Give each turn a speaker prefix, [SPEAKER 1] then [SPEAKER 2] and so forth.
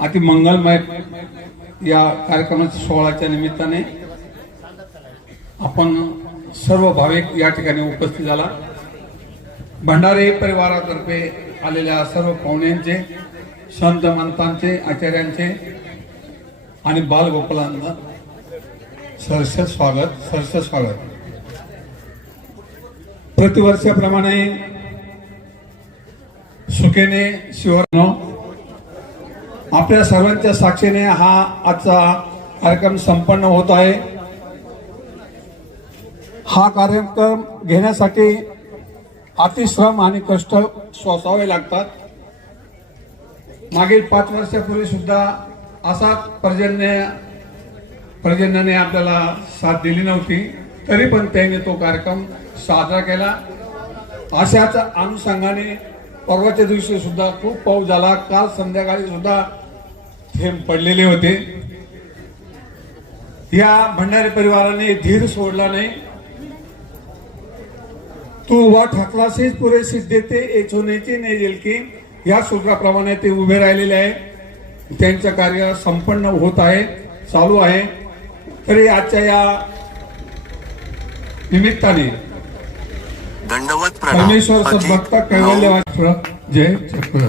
[SPEAKER 1] अति मंगलमय या कार्यक्रमाच्या सोहळ्याच्या निमित्ताने आपण सर्व भाविक या ठिकाणी उपस्थित झाला. भंडारे परिवारातर्फे आलेल्या सर्व पाहुण्यांचे संत मंतांचे आचार्यांचे आणि बालगोपालांना सरस स्वागत सरस स्वागत. प्रतिवर्षाप्रमाणे सुखेने शिवरानो आपल्या सर्वांच्या साक्षीने हा आजचा कार्यक्रम संपन्न होत आहे. हा कार्यक्रम घेण्यासाठी अतिश्रम आणि कष्ट सोसावे लागतात. मागील पाच वर्षापूर्वी सुद्धा असाच पर्जन्य पर्जन्याने आपल्याला साथ दिली नव्हती. तरी पण त्यांनी तो कार्यक्रम साजरा केला. अशाच अनुषंगाने परवाच्या दिवशी सुद्धा खूप पाऊस झाला. काल संध्याकाळी सुद्धा थेंब पडलेले होते. या भंडारी परिवाराने धीर सोडला नाही. तू वा ठाकलासेच पुरेशी देते एचोनेची नाही येईल की या सूत्राप्रमाणे ते उभे राहिलेले आहे. त्यांचं कार्य संपन्न होत आहे चालू आहे. तरी आजच्या या निमित्ताने
[SPEAKER 2] दंडवत प्रणाम.
[SPEAKER 1] परमेश्वर
[SPEAKER 2] पती
[SPEAKER 1] सद्भक्त कैवल्य वाचलं जय चक्र